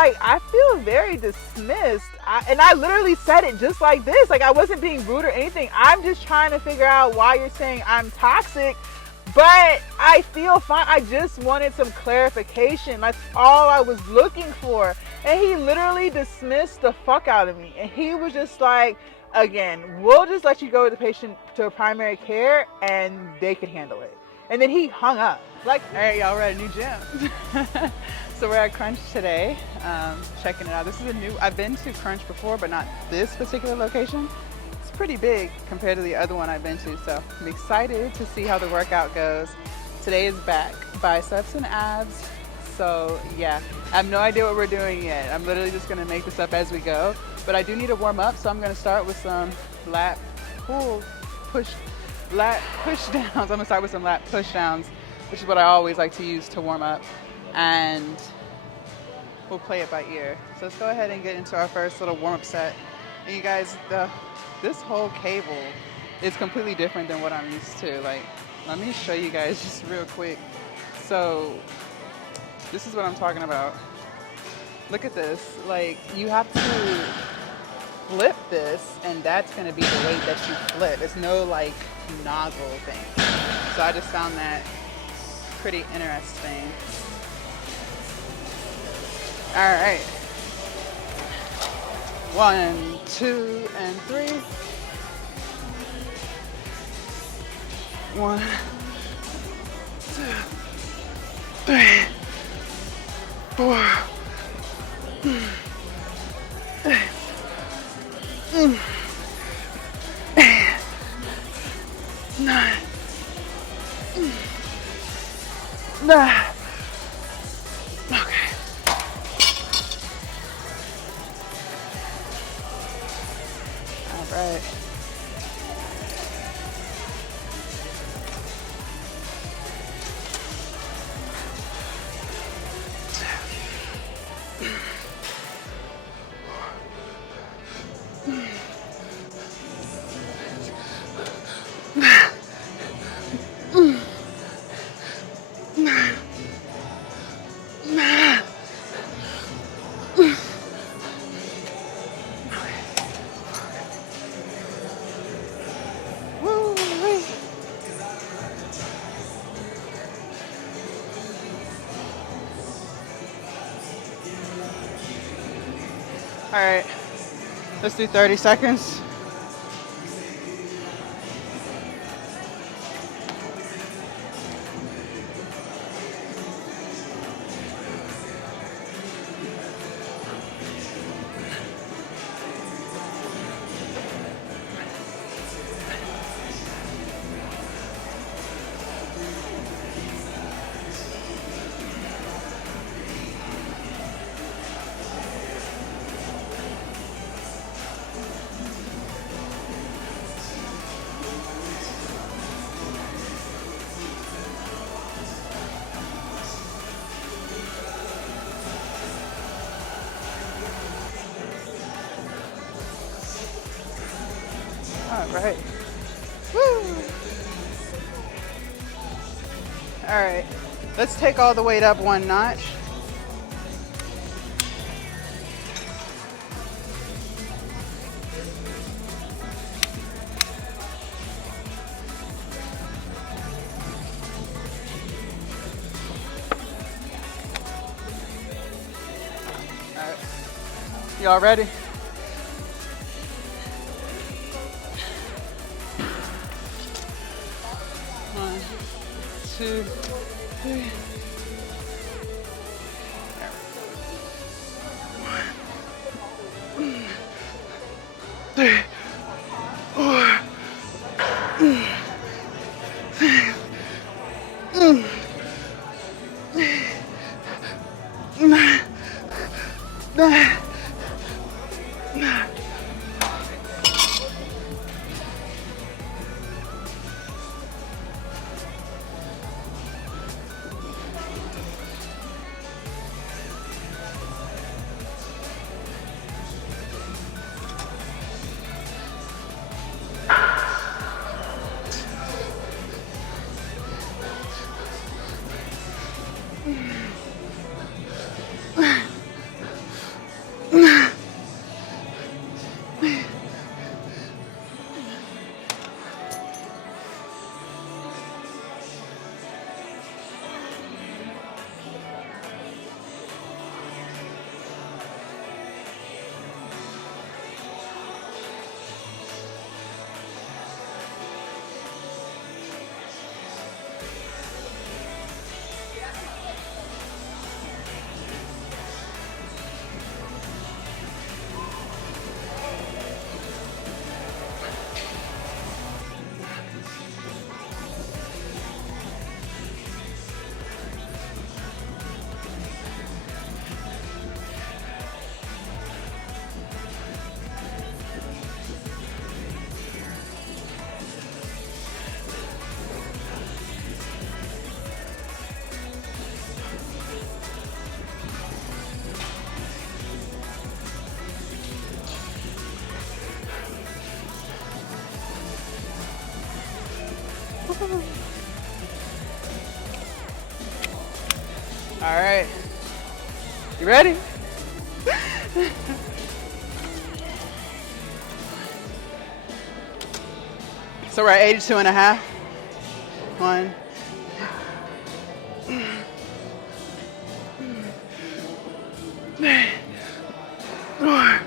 like, I feel very dismissed. And I literally said it just like this. Like, I wasn't being rude or anything. I'm just trying to figure out why you're saying I'm toxic, but I feel fine. I just wanted some clarification. That's all I was looking for. And he literally dismissed the fuck out of me. And he was just like, again, we'll just let you go with the patient to a primary care and they can handle it. And then he hung up. Like, all right, y'all, we're at a new gym. So we're at Crunch today, checking it out. This is a new, I've been to Crunch before, but not this particular location. It's pretty big compared to the other one I've been to. So I'm excited to see how the workout goes. Today is back, biceps and abs. So yeah, I have no idea what we're doing yet. I'm literally just gonna make this up as we go. But I do need to warm up, so I'm gonna start with some lat push downs. I'm gonna start with some lat push downs, which is what I always like to use to warm up. And we'll play it by ear. So let's go ahead and get into our first little warm-up set. And you guys, this whole cable is completely different than what I'm used to. Like, let me show you guys just real quick. So this is what I'm talking about. Look at this. Like, you have to flip this, and that's gonna be the weight that you flip. It's no like nozzle thing. So I just found that pretty interesting. All right. 1, 2, and 3. 1, 2, 3, 4. 9. 9. Okay. All right. All right, let's do 30 seconds. All right. Woo. All right. Let's take all the weight up one notch. All right. Y'all ready? Two, three. 1, 3, 4, 6, 9, 10. All right. You ready? So we're at 82 and a half. 1, 4,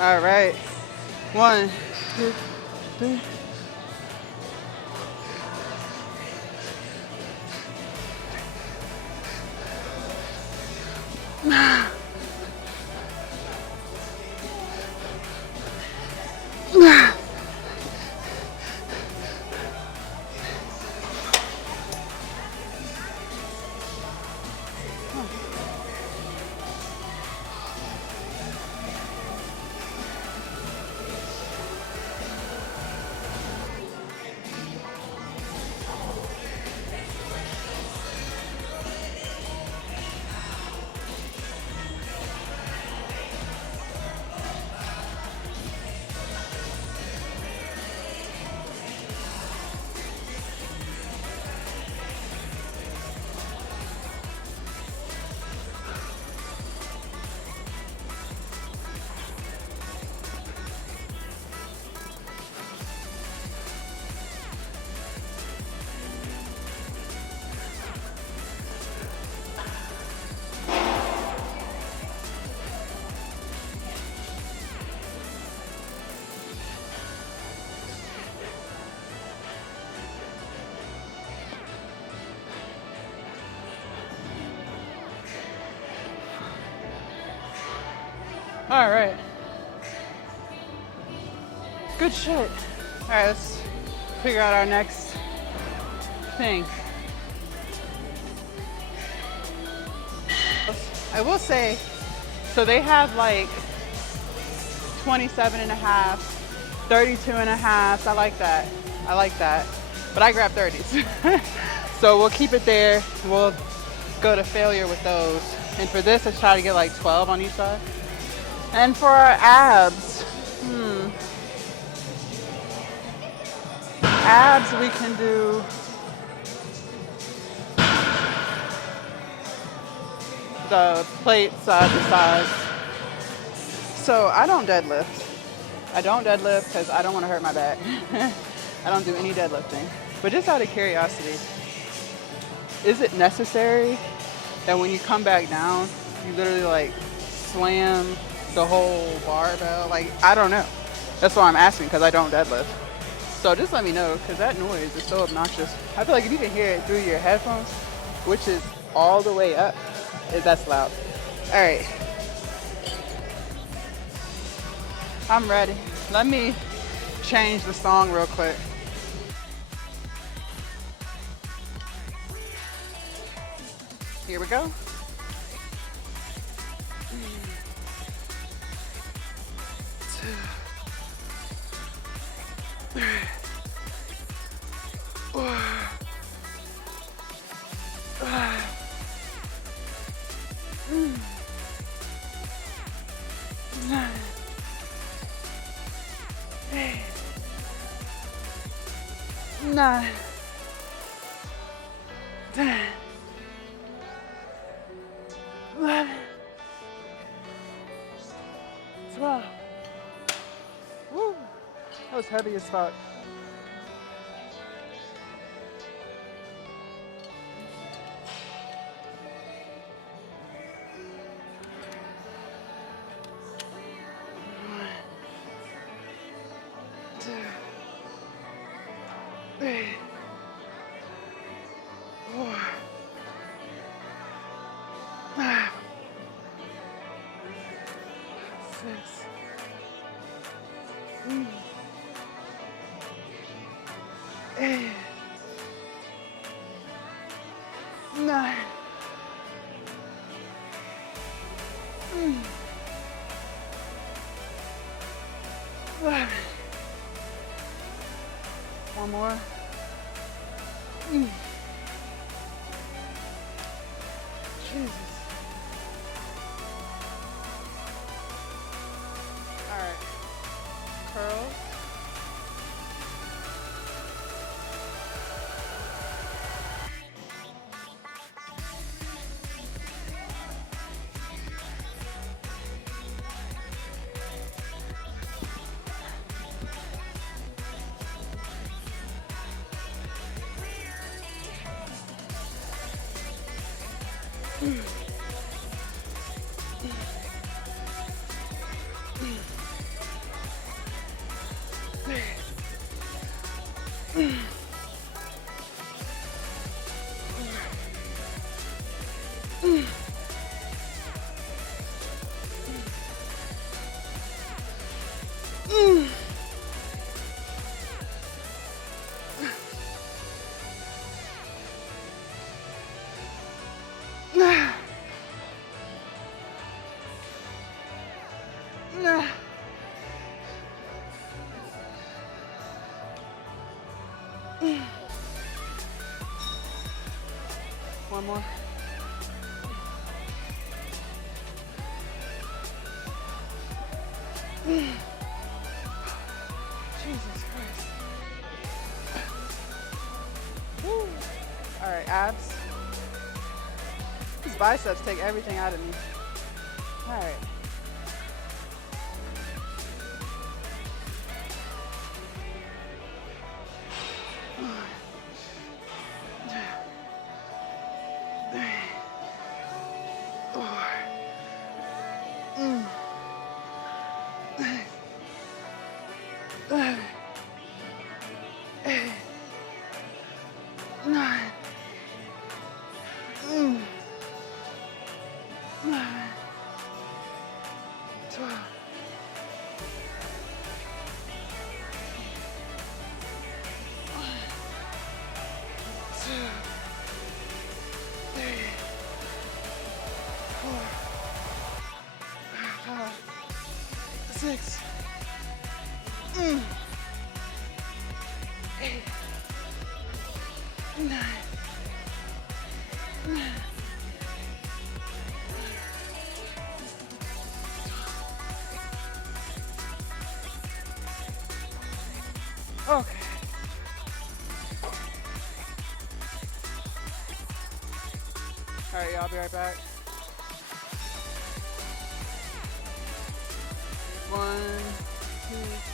All right. 1, 2, 3. All right. Good shit. All right, let's figure out our next thing. I will say, so they have like 27 and a half, 32 and a half. I like that. I like that. But I grab 30s. So we'll keep it there. We'll go to failure with those. And for this, let's try to get like 12 on each side. And for our abs, abs we can do the plate side to side. So I don't deadlift. I don't deadlift because I don't want to hurt my back. I don't do any deadlifting. But just out of curiosity, is it necessary that when you come back down, you literally like slam the whole barbell? Like, I don't know. That's why I'm asking, because I don't deadlift. So just let me know, because that noise is so obnoxious. I feel like if you can hear it through your headphones, which is all the way up, that's loud. All right. I'm ready. Let me change the song real quick. Here we go. Nine, 10, 11, 12. Woo! That was heavy as fuck. 9. 11. One more. Jesus. All right. Curls. One more. Jesus Christ. Woo. All right, abs. These biceps take everything out of me. All right. Six. 8. 9. Okay. All right, y'all, I'll be right back. 1, 2.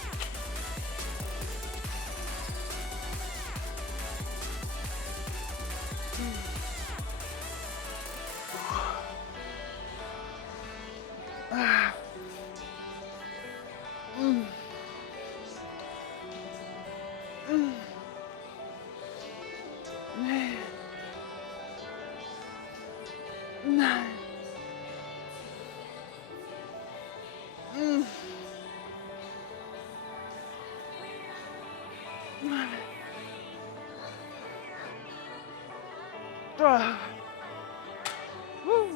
Woo.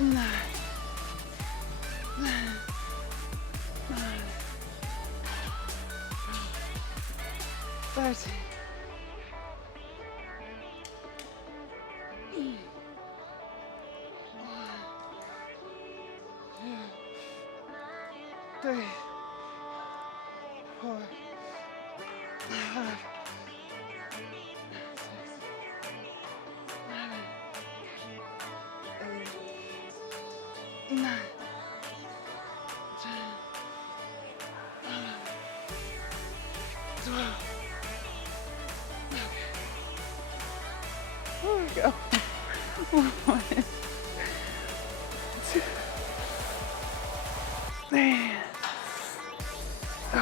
9, 13. 3, 4, 5, 6, 7, 8, 9, 10, 11, 12. Okay. Here we go. 1, 2, 3, 4,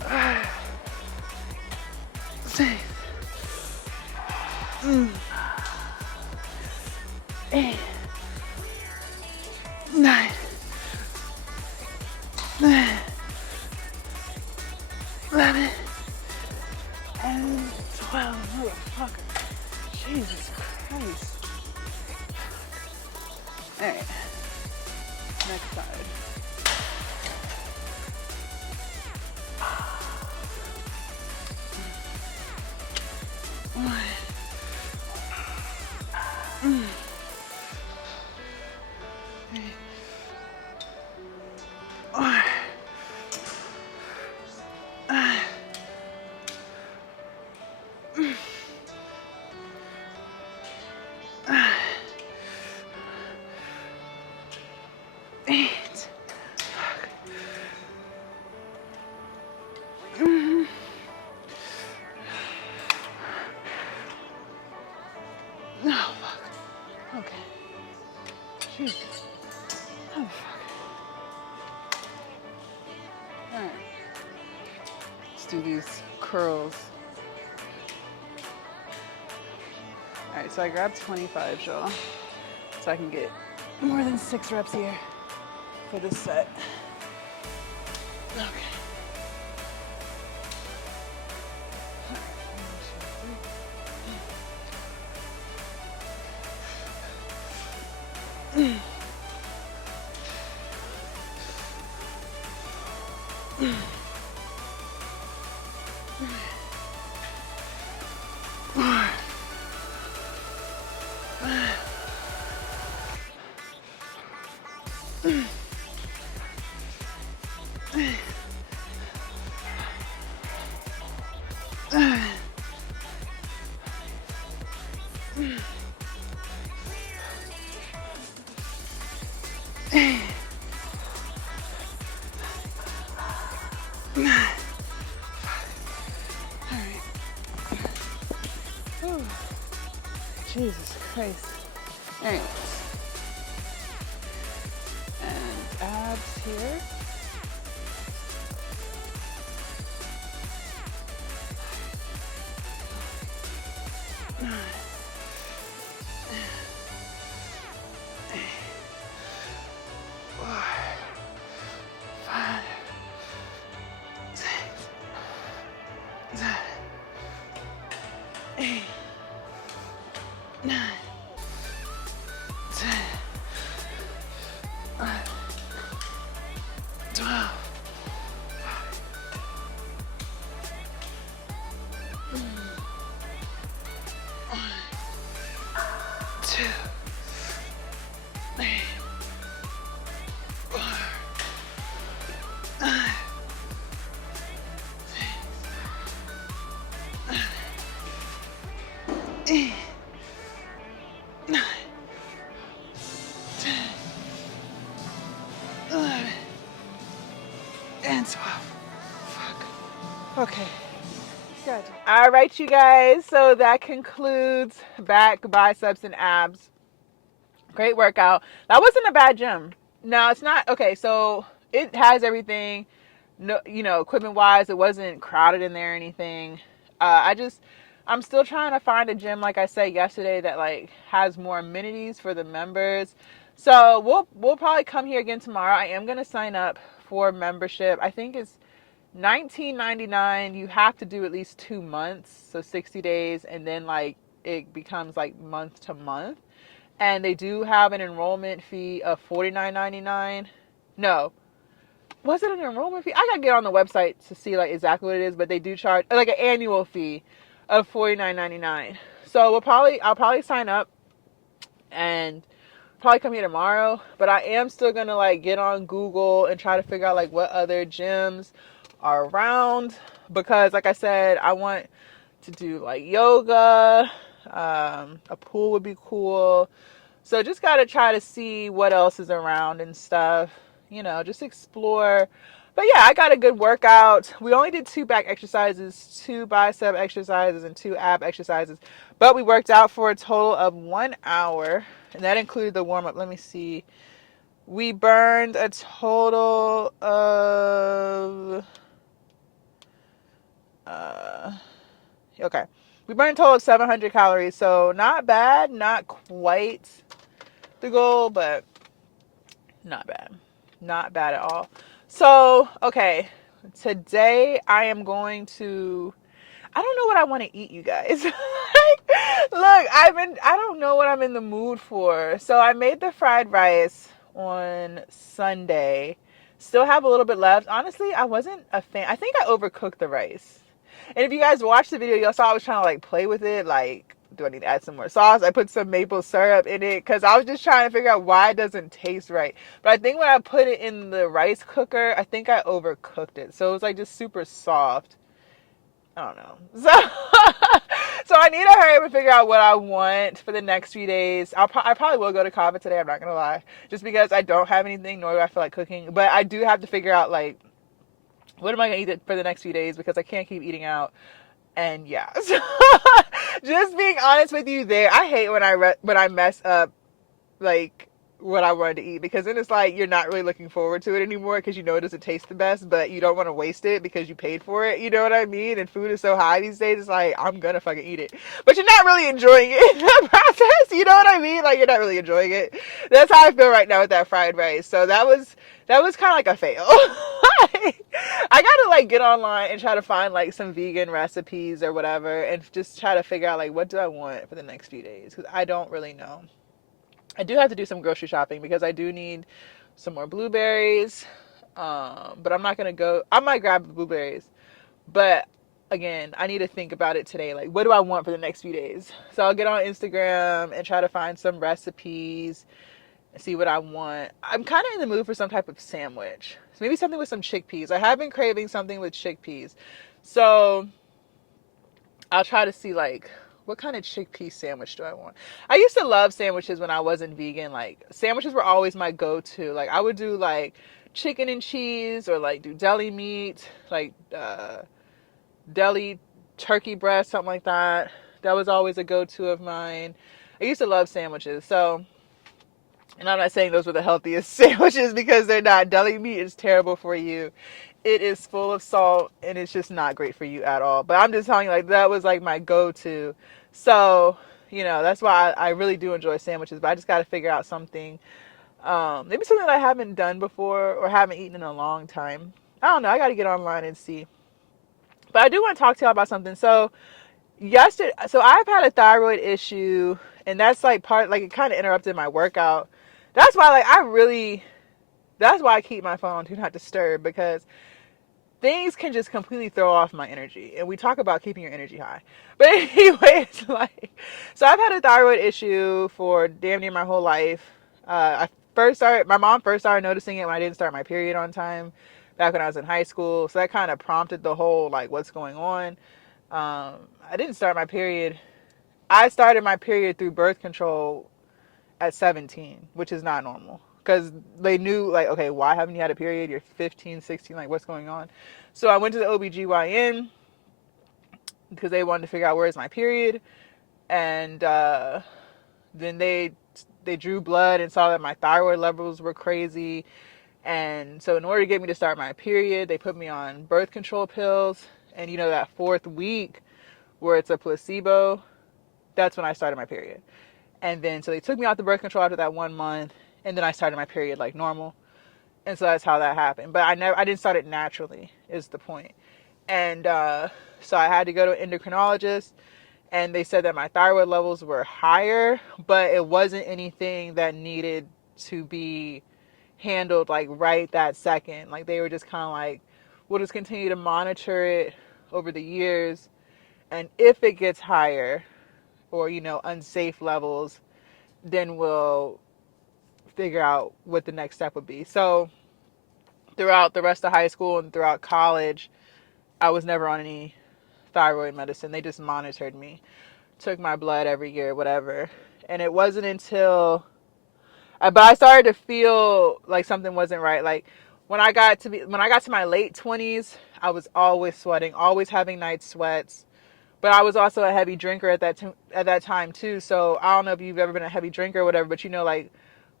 5, 6, 8, 9, 10, 11, and 12. Motherfucker. Jesus Christ. Alright. Next side. No, fuck. Okay. Jesus. Oh, fuck. Alright. Let's do these curls. Alright, so I grabbed 25, y'all. So I can get more than 6 reps here for this set. Okay. Jesus Christ. Anyways. And abs here. Okay. Gotcha. All right, you guys. So that concludes back, biceps, and abs. Great workout. That wasn't a bad gym. No, it's not. Okay, so it has everything. No, equipment wise, it wasn't crowded in there or anything. I'm still trying to find a gym, like I said yesterday, that like has more amenities for the members. So we'll probably come here again tomorrow. I am gonna sign up for membership. I think it's $19.99. You have to do at least 2 months, so 60 days, and then like it becomes like month to month. and they do have an enrollment fee of $49.99. No, was it an enrollment fee? I gotta get on the website to see like exactly what it is, but they do charge like an annual fee of $49.99. So I'll probably sign up and probably come here tomorrow. But I am still gonna like get on Google and try to figure out like what other gyms are around, because like I said, I want to do like yoga. A pool would be cool. So just got to try to see what else is around and stuff, just explore. But yeah, I got a good workout. We only did 2 back exercises, 2 bicep exercises, and 2 ab exercises. But we worked out for a total of 1 hour, and that included the warm up. Let me see. We burned a total of, okay. We burned a total of 700 calories. So not bad, not quite the goal, but not bad. Not bad at all. So, okay. Today I am going to, I don't know what I want to eat, you guys. Look, I don't know what I'm in the mood for. So I made the fried rice on Sunday. Still have a little bit left. Honestly, I wasn't a fan. I think I overcooked the rice. And if you guys watched the video, y'all saw I was trying to like play with it. Like, do I need to add some more sauce? I put some maple syrup in it because I was just trying to figure out why it doesn't taste right. But I think when I put it in the rice cooker, I think I overcooked it. So it was like just super soft. I don't know. So I need to hurry up and figure out what I want for the next few days. I probably will go to Kava today. I'm not going to lie. Just because I don't have anything, nor do I feel like cooking. But I do have to figure out, like, what am I going to eat for the next few days? Because I can't keep eating out. And yeah. So just being honest with you there. I hate when I mess up, like, what I wanted to eat, because then it's like you're not really looking forward to it anymore because you know it doesn't taste the best, but you don't want to waste it because you paid for it. You know what I mean? And food is so high these days. It's like, I'm gonna fucking eat it, but you're not really enjoying it in the process. You know what I mean? Like, you're not really enjoying it. That's how I feel right now with that fried rice. So that was kind of like a fail. I gotta like get online and try to find like some vegan recipes or whatever, and just try to figure out like what do I want for the next few days, because I don't really know. I do have to do some grocery shopping because I do need some more blueberries. But I'm not going to go. I might grab the blueberries. But again, I need to think about it today. Like, what do I want for the next few days? So I'll get on Instagram and try to find some recipes and see what I want. I'm kind of in the mood for some type of sandwich. So maybe something with some chickpeas. I have been craving something with chickpeas. So I'll try to see like, what kind of chickpea sandwich do I want? I used to love sandwiches when I wasn't vegan. Like, sandwiches were always my go-to. Like, I would do like chicken and cheese, or like do deli meat, like deli turkey breast, something like that. That was always a go-to of mine. I used to love sandwiches. So, and I'm not saying those were the healthiest sandwiches, because they're not. Deli meat is terrible for you. It is full of salt, and it's just not great for you at all. But I'm just telling you, like, that was like my go-to. So, that's why I really do enjoy sandwiches. But I just got to figure out something, maybe something that I haven't done before or haven't eaten in a long time. I don't know. I got to get online and see. But I do want to talk to y'all about something. So I've had a thyroid issue, and that's like it kind of interrupted my workout. That's why I keep my phone on Do Not Disturb, because things can just completely throw off my energy. And we talk about keeping your energy high. But anyway, so I've had a thyroid issue for damn near my whole life. My mom first started noticing it when I didn't start my period on time, back when I was in high school. So that kind of prompted the whole, like, what's going on. I didn't start my period. I started my period through birth control at 17, which is not normal. Because they knew, like, okay, why haven't you had a period? You're 15, 16, like, what's going on? So I went to the OBGYN because they wanted to figure out where's my period. And then they drew blood and saw that my thyroid levels were crazy. And so in order to get me to start my period, they put me on birth control pills. And that 4th week where it's a placebo, that's when I started my period. And then so they took me off the birth control after that 1 month. And then I started my period like normal. And so that's how that happened. But I didn't start it naturally, is the point. And so I had to go to an endocrinologist. and they said that my thyroid levels were higher, but it wasn't anything that needed to be handled like right that second. Like they were just kind of like, we'll just continue to monitor it over the years, and if it gets higher or unsafe levels, then we'll figure out what the next step would be. So throughout the rest of high school and throughout college, I was never on any thyroid medicine. They just monitored me, took my blood every year, whatever. And it wasn't until, but I started to feel like something wasn't right. Like when I got to my late 20s, I was always sweating, always having night sweats. But I was also a heavy drinker at that time too. So I don't know if you've ever been a heavy drinker or whatever, but like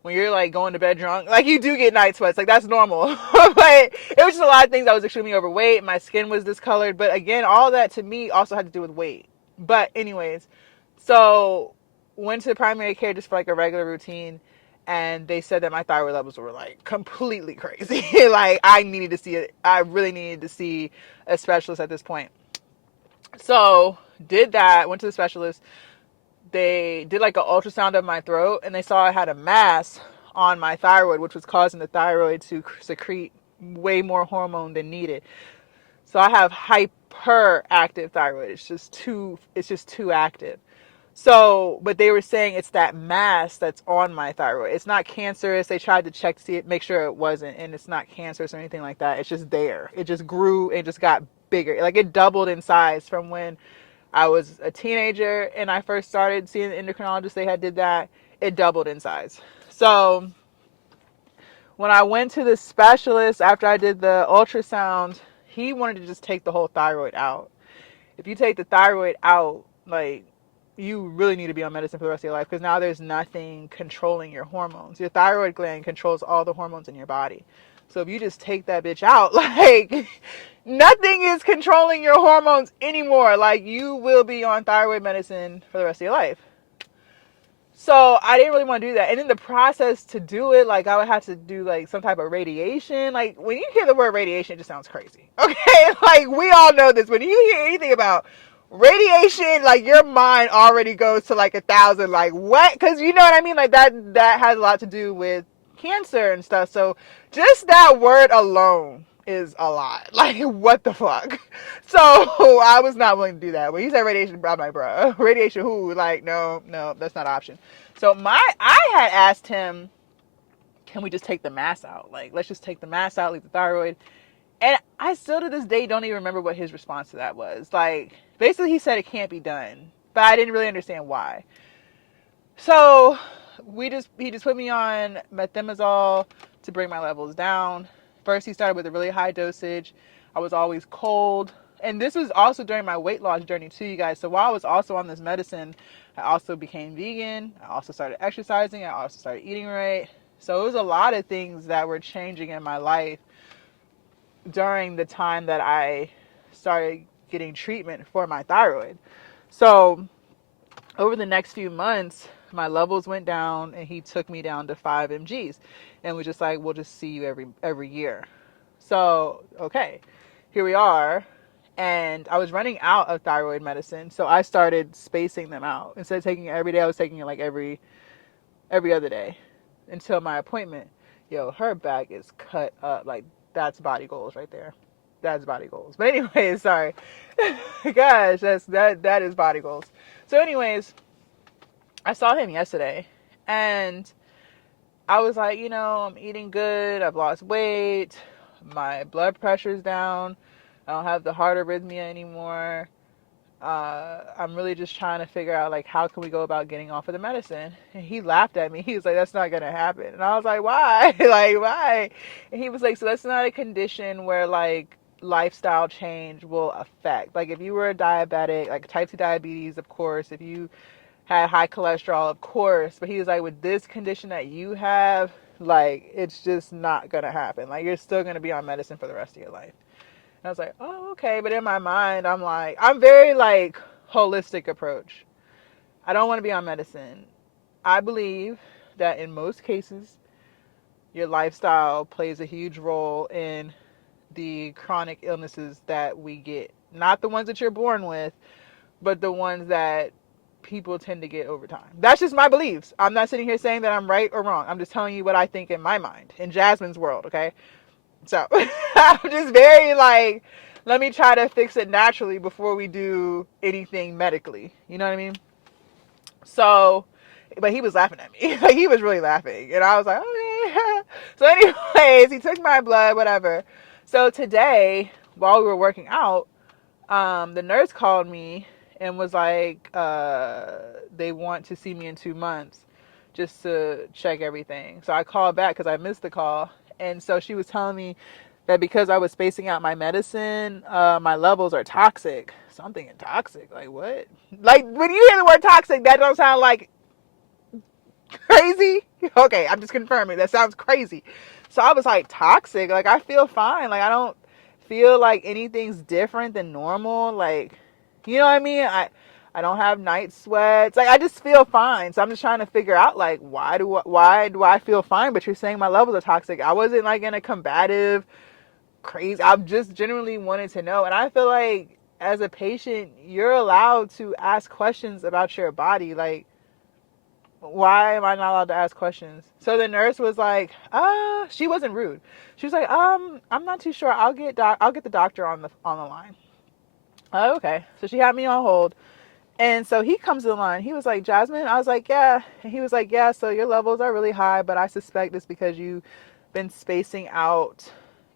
when you're like going to bed drunk, like you do get night sweats. Like that's normal. But it was just a lot of things. I was extremely overweight. My skin was discolored. But again, all that to me also had to do with weight. But anyways, so went to primary care just for like a regular routine, and they said that my thyroid levels were like completely crazy. Like I needed to see it. I really needed to see a specialist at this point. So did that, went to the specialist. They did like an ultrasound of my throat, and they saw I had a mass on my thyroid, which was causing the thyroid to secrete way more hormone than needed. So I have hyperactive thyroid. It's just too active. So, but they were saying it's that mass that's on my thyroid. It's not cancerous. They tried to check to see it, make sure it wasn't, and it's not cancerous or anything like that. It's just there. It just grew and just got bigger. Like it doubled in size from when I was a teenager and I first started seeing the endocrinologist. They had did that. It doubled in size. So when I went to the specialist after I did the ultrasound, he wanted to just take the whole thyroid out. If you take the thyroid out, like you really need to be on medicine for the rest of your life because now there's nothing controlling your hormones. Your thyroid gland controls all the hormones in your body. So if you just take that bitch out, like nothing is controlling your hormones anymore. Like you will be on thyroid medicine for the rest of your life. So I didn't really want to do that. And in the process to do it, like I would have to do like some type of radiation. Like when you hear the word radiation, it just sounds crazy. Okay? Like we all know this. When you hear anything about radiation, like your mind already goes to like 1,000. Like what? Because you know what I mean? Like that has a lot to do with cancer and stuff. So just that word alone is a lot. Like what the fuck? So I was not willing to do that. When he said radiation, I'm like, bro, radiation who? Like, no, that's not an option. So I had asked him, can we just take the mass out? Like, let's just take the mass out, leave the thyroid. And I still to this day don't even remember what his response to that was. Like, basically he said it can't be done, but I didn't really understand why. So he just put me on methimazole to bring my levels down. First he started with a really high dosage. I was always cold. And this was also during my weight loss journey too, you guys. So while I was also on this medicine, I also became vegan. I also started exercising. I also started eating right. So it was a lot of things that were changing in my life during the time that I started getting treatment for my thyroid. So over the next few months, my levels went down and he took me down to 5 mgs and was just like, we'll just see you every year. So, okay, here we are. And I was running out of thyroid medicine, so I started spacing them out. Instead of taking it every day, I was taking it like every other day until my appointment. Yo, her back is cut up. Like, that's body goals right there. That's body goals. But anyways, sorry. Gosh, that is body goals. So anyways, I saw him yesterday and I was like, I'm eating good. I've lost weight. My blood pressure's down. I don't have the heart arrhythmia anymore. I'm really just trying to figure out like how can we go about getting off of the medicine. And he laughed at me. He was like, that's not gonna happen. And I was like, why? Like why? And he was like, so that's not a condition where like lifestyle change will affect. Like if you were a diabetic, like type 2 diabetes, of course, if you had high cholesterol, of course, but he was like, with this condition that you have, like it's just not gonna happen. Like you're still gonna be on medicine for the rest of your life. I was like, oh, okay. But in my mind, I'm like, I'm very like holistic approach. I don't want to be on medicine. I believe that in most cases, your lifestyle plays a huge role in the chronic illnesses that we get. Not the ones that you're born with, but the ones that people tend to get over time. That's just my beliefs. I'm not sitting here saying that I'm right or wrong. I'm just telling you what I think in my mind, in Jasmine's world, okay? So I'm just very like, let me try to fix it naturally before we do anything medically. You know what I mean? So, but he was laughing at me. Like, he was really laughing. And I was like, okay. So, anyways, he took my blood, whatever. So, today, while we were working out, the nurse called me and was like, they want to see me in 2 months just to check everything. So, I called back because I missed the call. And so, she was telling me that because I was spacing out my medicine, my levels are toxic. So I'm thinking toxic, like what? Like when you hear the word toxic, that don't sound like crazy? Okay, I'm just confirming. That sounds crazy. So I was like, toxic? Like I feel fine. Like I don't feel like anything's different than normal. Like, you know what I mean? I don't have night sweats. Like I just feel fine. So I'm just trying to figure out like why do I feel fine? But you're saying my levels are toxic. I wasn't like in a combative crazy. I've just genuinely wanted to know. And I feel like as a patient, you're allowed to ask questions about your body. Like, why am I not allowed to ask questions? So the nurse was like, she wasn't rude. She was like, I'm not too sure. I'll get the doctor on the line. Oh, okay. So she had me on hold. And so he comes to the line. He was like, Jasmine? I was like, yeah. And he was like, yeah, so your levels are really high, but I suspect it's because you've been spacing out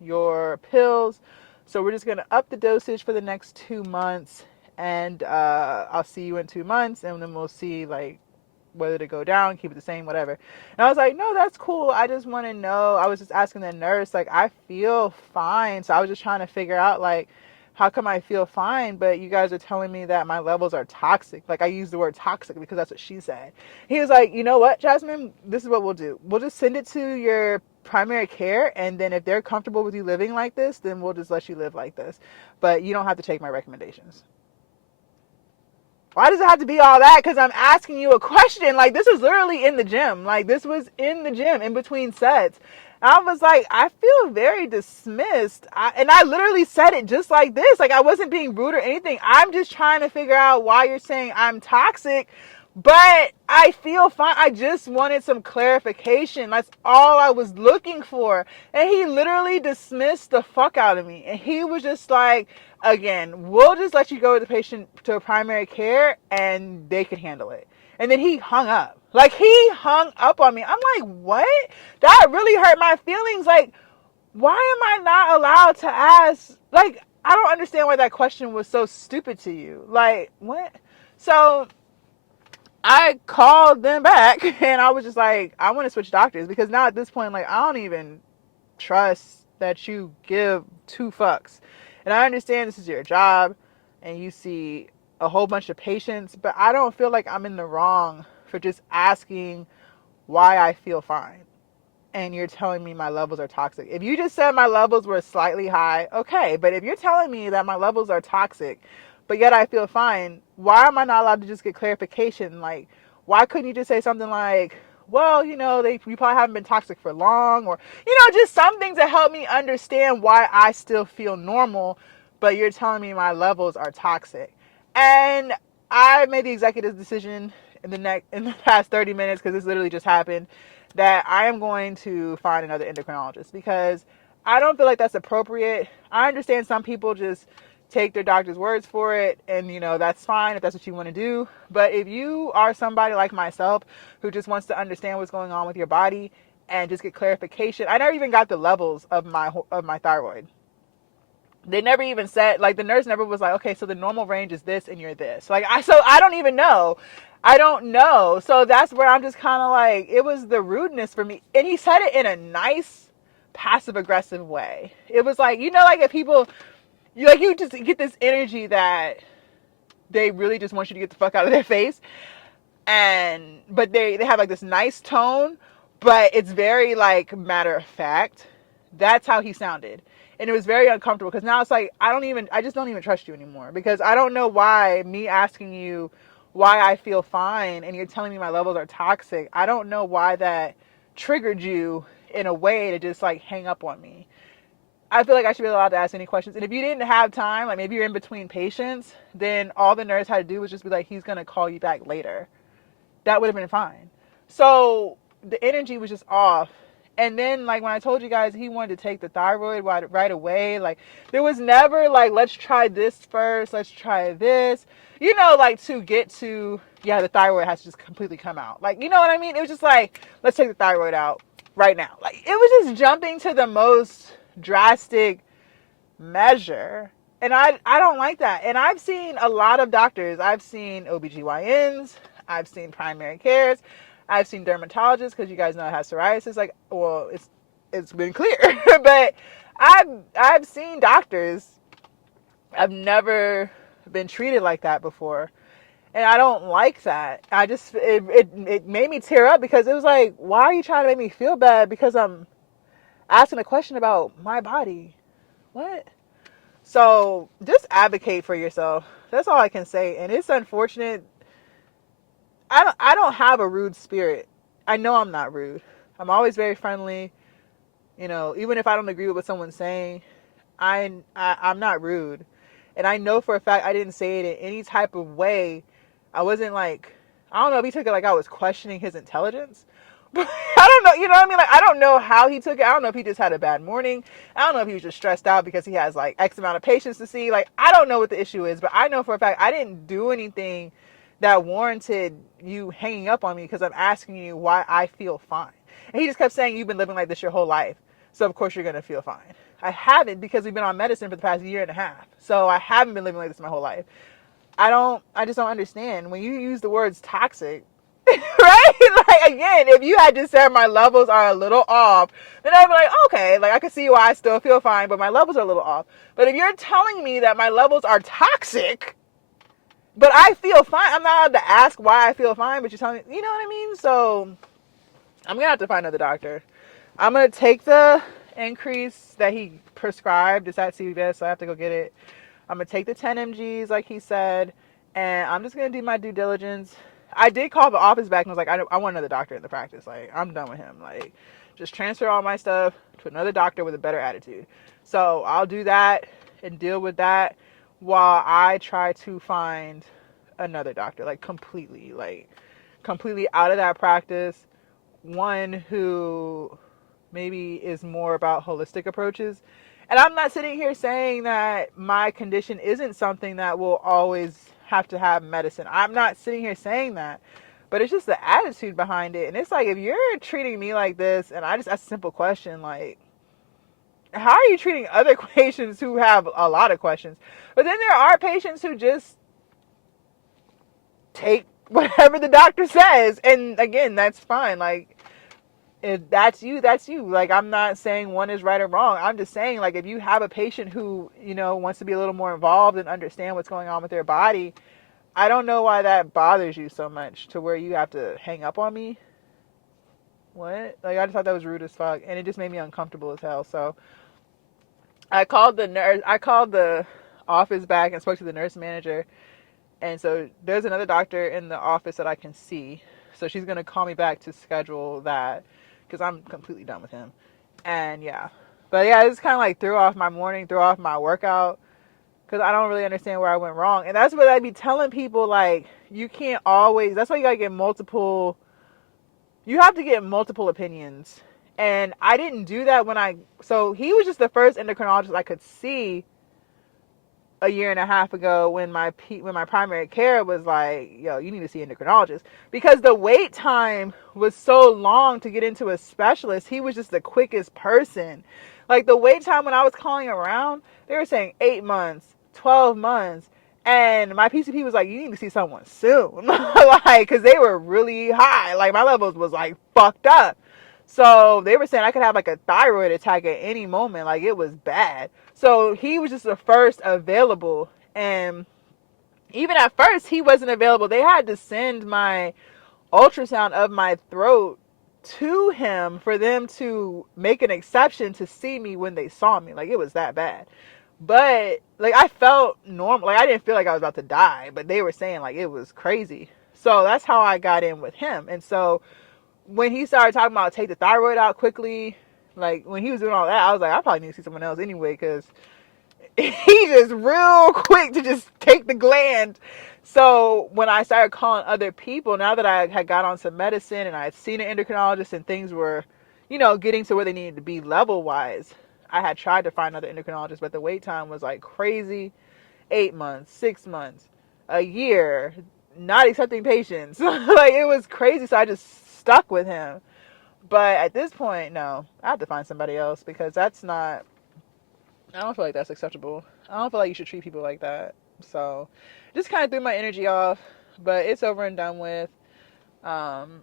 your pills. So we're just going to up the dosage for the next 2 months. And I'll see you in 2 months. And then we'll see, like, whether to go down, keep it the same, whatever. And I was like, no, that's cool. I just want to know. I was just asking the nurse, like, I feel fine. So I was just trying to figure out, like, how come I feel fine, but you guys are telling me that my levels are toxic? Like I used the word toxic because that's what she said. He was like, you know what, Jasmine, this is what we'll do. We'll just send it to your primary care, and then if they're comfortable with you living like this, then we'll just let you live like this. But you don't have to take my recommendations. Why does it have to be all that? Because I'm asking you a question. Like, this was literally in the gym. Like, this was in the gym in between sets. I was like, I feel very dismissed. And I literally said it just like this. Like, I wasn't being rude or anything. I'm just trying to figure out why you're saying I'm toxic. But I feel fine. I just wanted some clarification. That's all I was looking for. And he literally dismissed the fuck out of me. And he was just like, again, we'll just let you go with the patient to a primary care and they can handle it. And then he hung up. Like, he hung up on me. I'm like, what? That really hurt my feelings. Like, why am I not allowed to ask? Like, I don't understand why that question was so stupid to you. Like, what? So I called them back and I was just like, I want to switch doctors because now at this point, like, I don't even trust that you give two fucks. And I understand this is your job and you see a whole bunch of patients, but I don't feel like I'm in the wrong for just asking why I feel fine. And you're telling me my levels are toxic. If you just said my levels were slightly high, okay. But if you're telling me that my levels are toxic, but yet I feel fine, why am I not allowed to just get clarification? Like, why couldn't you just say something like, well, you know, you probably haven't been toxic for long, or, you know, just some things that help me understand why I still feel normal, but you're telling me my levels are toxic. And I made the executive decision in the past 30 minutes, because this literally just happened, that I am going to find another endocrinologist because I don't feel like that's appropriate. I understand some people just take their doctor's words for it, and you know, that's fine if that's what you want to do. But if you are somebody like myself who just wants to understand what's going on with your body and just get clarification, I never even got the levels of my thyroid. They never even said, like, the nurse never was like, okay, so the normal range is this and you're this. Like, so I don't even know. I don't know. So that's where I'm just kind of like, it was the rudeness for me. And he said it in a nice, passive aggressive way. It was like, you know, like if people, you just get this energy that they really just want you to get the fuck out of their face. But they have like this nice tone, but it's very like matter of fact. That's how he sounded. And it was very uncomfortable because now it's like, I just don't even trust you anymore, because I don't know why me asking you why I feel fine and you're telling me my levels are toxic. I don't know why that triggered you in a way to just like hang up on me. I feel like I should be allowed to ask any questions. And if you didn't have time, like maybe you're in between patients, then all the nurse had to do was just be like, he's going to call you back later. That would have been fine. So the energy was just off. And then, like, when I told you guys he wanted to take the thyroid right away, like, there was never, like, let's try this first, let's try this. You know, like, to get to, yeah, the thyroid has to just completely come out. Like, you know what I mean? It was just like, let's take the thyroid out right now. Like, it was just jumping to the most drastic measure. And I don't like that. And I've seen a lot of doctors. I've seen OBGYNs. I've seen primary cares. I've seen dermatologists, because you guys know I have psoriasis. Like, well, it's been clear. But I've seen doctors. I've never been treated like that before. And I don't like that. It made me tear up, because it was like, why are you trying to make me feel bad because I'm asking a question about my body? What? So just advocate for yourself. That's all I can say. And it's unfortunate. I don't have a rude spirit. I know I'm not rude. I'm always very friendly. You know, even if I don't agree with what someone's saying, I'm not rude. And I know for a fact I didn't say it in any type of way. I wasn't like, I don't know if he took it like I was questioning his intelligence. But I don't know, you know what I mean? Like, I don't know how he took it. I don't know if he just had a bad morning. I don't know if he was just stressed out because he has like X amount of patients to see. Like, I don't know what the issue is, but I know for a fact I didn't do anything that warranted you hanging up on me because I'm asking you why I feel fine. And he just kept saying, you've been living like this your whole life, so of course you're going to feel fine. I haven't, because we've been on medicine for the past year and a half. So I haven't been living like this my whole life. I just don't understand. When you use the words toxic, right? Like, again, if you had just said my levels are a little off, then I'd be like, okay, like I can see why I still feel fine, but my levels are a little off. But if you're telling me that my levels are toxic, but I feel fine, I'm not allowed to ask why I feel fine, but you're telling me, you know what I mean? So I'm going to have to find another doctor. I'm going to take the increase that he prescribed. It's at CVS, so I have to go get it. I'm going to take the 10 mgs like he said, and I'm just going to do my due diligence. I did call the office back and was like, I want another doctor in the practice. Like, I'm done with him. Like, just transfer all my stuff to another doctor with a better attitude. So I'll do that and deal with that while I try to find another doctor, like completely out of that practice. One who maybe is more about holistic approaches. And I'm not sitting here saying that my condition isn't something that will always have to have medicine. I'm not sitting here saying that. But it's just the attitude behind it. And it's like, if you're treating me like this, and I just ask a simple question, like, how are you treating other patients who have a lot of questions? But then there are patients who just take whatever the doctor says. And again, that's fine. Like, if that's you, that's you. Like, I'm not saying one is right or wrong. I'm just saying, like, if you have a patient who, you know, wants to be a little more involved and understand what's going on with their body, I don't know why that bothers you so much to where you have to hang up on me. What? Like, I just thought that was rude as fuck. And it just made me uncomfortable as hell. So I called the office back and spoke to the nurse manager. And so there's another doctor in the office that I can see. So she's going to call me back to schedule that, because I'm completely done with him. And yeah. But yeah, it's kind of like threw off my morning, threw off my workout, because I don't really understand where I went wrong. And that's what I be telling people, like, you can't always, that's why you got to get multiple, you have to get multiple opinions. And I didn't do that so he was just the first endocrinologist I could see a year and a half ago when my primary care was like, yo, you need to see an endocrinologist, because the wait time was so long to get into a specialist. He was just the quickest person. Like, the wait time when I was calling around, they were saying 8 months, 12 months. And my PCP was like, you need to see someone soon. Like, because they were really high. Like, my levels was like fucked up. So they were saying I could have like a thyroid attack at any moment. Like, it was bad. So he was just the first available. And even at first, he wasn't available. They had to send my ultrasound of my throat to him for them to make an exception to see me when they saw me. Like, it was that bad. But, like, I felt normal. Like, I didn't feel like I was about to die. But they were saying, like, it was crazy. So that's how I got in with him. And so when he started talking about take the thyroid out quickly, Like, when he was doing all that, I was like, I probably need to see someone else anyway, because he just real quick to just take the gland. So when I started calling other people, now that I had got on some medicine and I had seen an endocrinologist and things were, getting to where they needed to be level wise, I had tried to find another endocrinologist, but the wait time was like crazy. 8 months, 6 months, a year, not accepting patients. Like, it was crazy. So I just stuck with him. But at this point, no, I have to find somebody else, because that's not, I don't feel like that's acceptable. I don't feel like you should treat people like that. So just kind of threw my energy off, but it's over and done with. I'm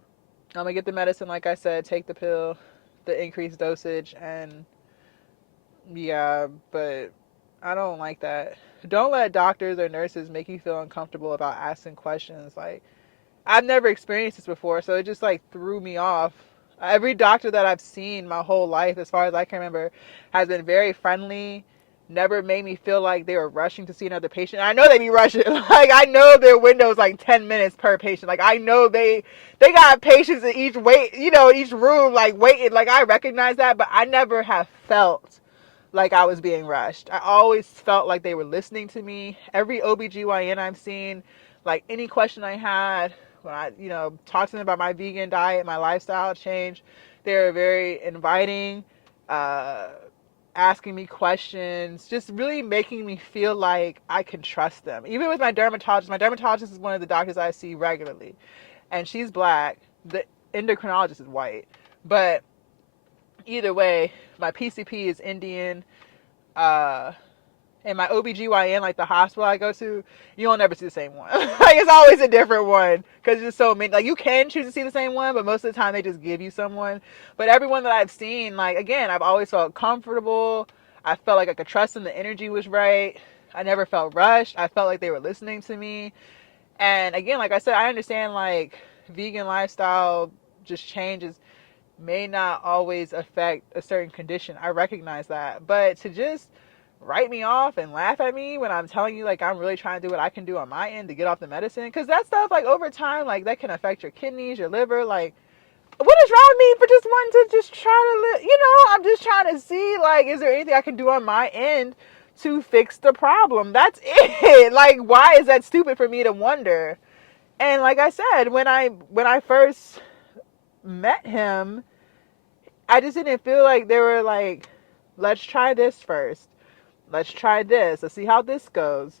gonna get the medicine, like I said, take the pill, the increased dosage, and yeah, but I don't like that. Don't let doctors or nurses make you feel uncomfortable about asking questions. Like, I've never experienced this before, so it just like threw me off. Every doctor that I've seen my whole life, as far as I can remember, has been very friendly. Never made me feel like they were rushing to see another patient. I know they be rushing. Like, I know their window's like 10 minutes per patient. Like, I know they got patients in each each room, like, waiting. Like, I recognize that, but I never have felt like I was being rushed. I always felt like they were listening to me. Every OBGYN I've seen, like, any question I had, when I, talked to them about my vegan diet, my lifestyle change, they were very inviting, uh, asking me questions, just really making me feel like I can trust them. Even with my dermatologist is one of the doctors I see regularly, and she's black. The endocrinologist is white. But either way, my PCP is Indian. Uh, and my OBGYN, like the hospital I go to, you'll never see the same one. Like, it's always a different one, because there's so many. Like, you can choose to see the same one, but most of the time they just give you someone. But everyone that I've seen, like, again, I've always felt comfortable. I felt like I could trust them. The energy was right. I never felt rushed. I felt like they were listening to me. And again, like I said, I understand, like, vegan lifestyle just changes may not always affect a certain condition. I recognize that. But to just write me off and laugh at me when I'm telling you, like, I'm really trying to do what I can do on my end to get off the medicine, because that stuff, like, over time, like, that can affect your kidneys, your liver. Like, what is wrong with me for just wanting to just try to live? I'm just trying to see, like, is there anything I can do on my end to fix the problem? That's it. Like, why is that stupid for me to wonder? And like I said, when I first met him, I just didn't feel like they were like, let's try this first. Let's try this. Let's see how this goes.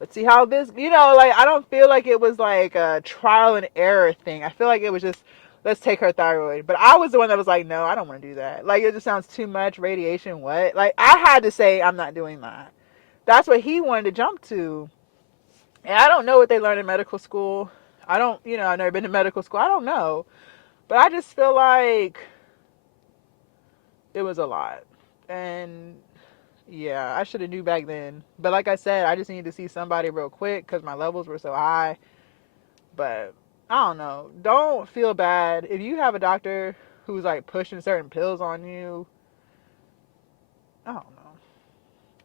Let's see how this, like, I don't feel like it was like a trial and error thing. I feel like it was just, let's take her thyroid. But I was the one that was like, no, I don't want to do that. Like, it just sounds too much. Radiation, what? Like, I had to say, I'm not doing that. That's what he wanted to jump to. And I don't know what they learn in medical school. I don't, I've never been to medical school. I don't know. But I just feel like it was a lot. And yeah, I should have knew back then. But like I said, I just needed to see somebody real quick because my levels were so high. But I don't know. Don't feel bad if you have a doctor who's like pushing certain pills on you. I don't know.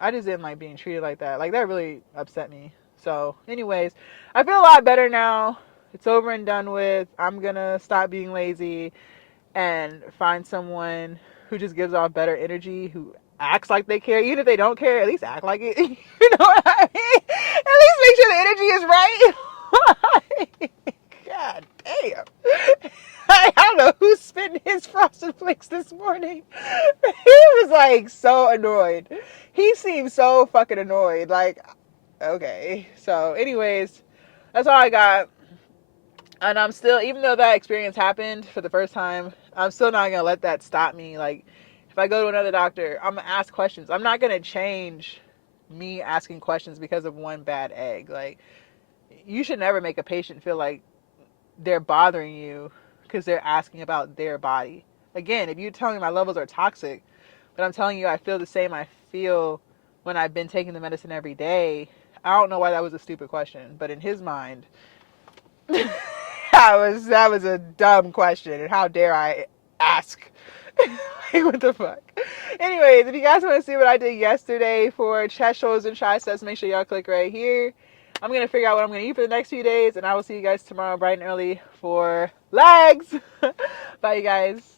I just didn't like being treated like that. Like, that really upset me. So, anyways, I feel a lot better now. It's over and done with. I'm gonna stop being lazy and find someone who just gives off better energy, who acts like they care. Even if they don't care, at least act like it. You know what I mean? At least make sure the energy is right. God damn. I don't know who spit his frosted flakes this morning. He was like so annoyed. He seemed so fucking annoyed. Like, okay. So, anyways, that's all I got. And I'm still, even though that experience happened for the first time, I'm still not going to let that stop me. Like, if I go to another doctor, I'm going to ask questions. I'm not going to change me asking questions because of one bad egg. Like, you should never make a patient feel like they're bothering you because they're asking about their body. Again, if you're telling me my levels are toxic, but I'm telling you I feel the same I feel when I've been taking the medicine every day, I don't know why that was a stupid question. But in his mind, that was a dumb question, and how dare I ask? Like, what the fuck? Anyways, if you guys want to see what I did yesterday for chest, shoulders, and triceps, make sure y'all click right here. I'm going to figure out what I'm going to eat for the next few days, and I will see you guys tomorrow bright and early for legs. Bye, you guys.